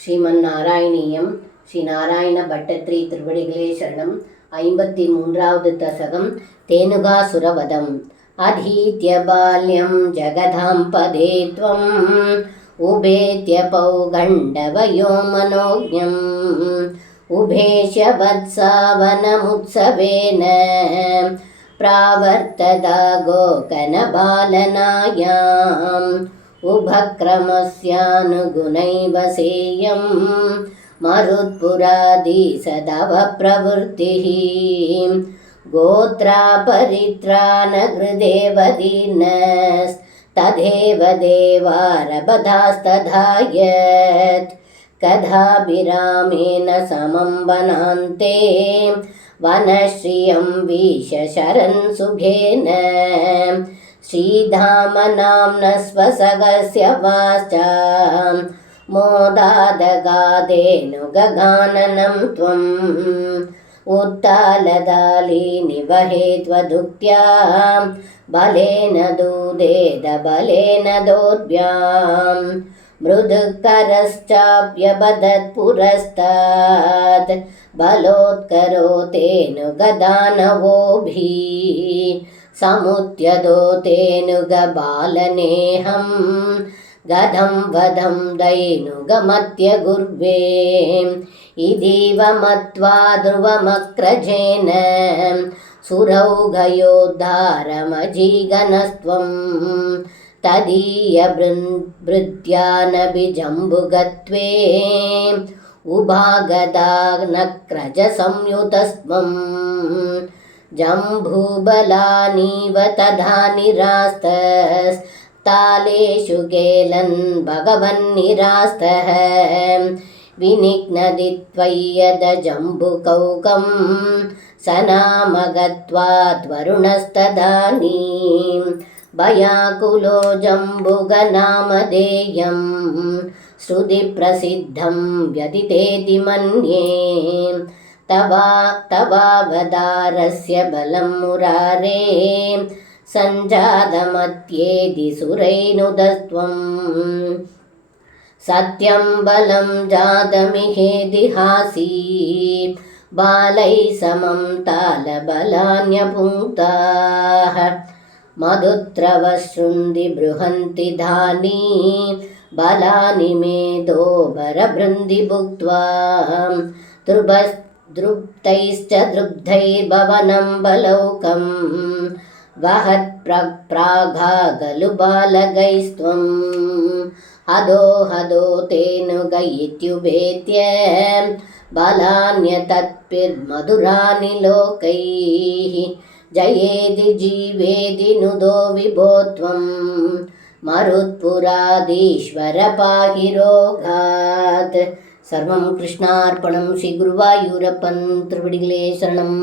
ஸ்ரீமன்னாராயணீயம் ஸ்ரீ நாராயண பட்டத்ரி திருவடிகளே சரணம். 53வது தசகம் தேனுகாசுரவதம். அதீத்ய பால்யம் ஜகதாம் பதே த்வம் உபேத்ய பௌகண்டவயோ மனோஜ்ஞம் உபேஷ்ய வத்சாவனமுத்சவேன प्रावर्तदा गोकनबालनायाम् उभक्रमस्यानुगुणैव सेयं मरुत्पुरादिसदव प्रवृत्तिः गोत्रापरित्राणकृदेव दीर्णस्तथैव देवारबधास्तथा यत् कथाभिरामेण समं वनान्ते वनश्रियं वीशशरन् सुखेन श्रीधामनाम्न स्वसगस्य वाचा मोदादगादेनुगगाननं त्वम् उत्तालदालीनि वहेत्वदुक्त्या बलेन दूदेद बलेन दोर्व्याम् मृदुकरश्चाप्यबदत्पुरस्तात् बलोत्करोतेनुगदानवोभिः समुद्यदोतेनुगबालनेहं गदं वदं दैनुगमत्यगुर्वे इदीव मत्वा ध्रुवमक्रजेन सुरौघयोद्धारमजीगनस्त्वम् तदीयभृत्यानभिजम्बुगत्वे उभागदानक्रजसंयुतस्त्वं जम्बूबलानीव तथा निरास्तस्तालेषु गेलन् भगवन्निरास्तः विनिघ्नदि त्वय्यदजम्बुकौकं सनामगत्वाद्वरुणस्तदानीं भयाकुलो जम्बुगनामधेयं श्रुतिप्रसिद्धं व्यदितेति मन्ये तवावतारस्य बलं मुरारे सञ्जातमत्येदि सुरैनुदस्त्वं सत्यं बलं जातमिहेदिहासी बालैः समं तालबलान्यपुङ्क्ताः मधुत्रवशृन्धि बृहन्ति धानी बलानि मेदोबरबृन्दि भुक्त्वा द्रुप्तैश्च द्रुग्धैर्भवनं बलौकं वहत्प्राघागलु बालगैस्त्वं हदो हदो तेनुग इत्युपेत्य बलान्यतत्पिर्मधुरानि लोकैः जयेदि जीवेदि नुदो विभो त्वं मरुत्पुराधीश्वर पाहि रोगात्. सर्वं कृष्णार्पणं. श्री गुरुवायूरप्पन् திருவடிகளே சரணம்.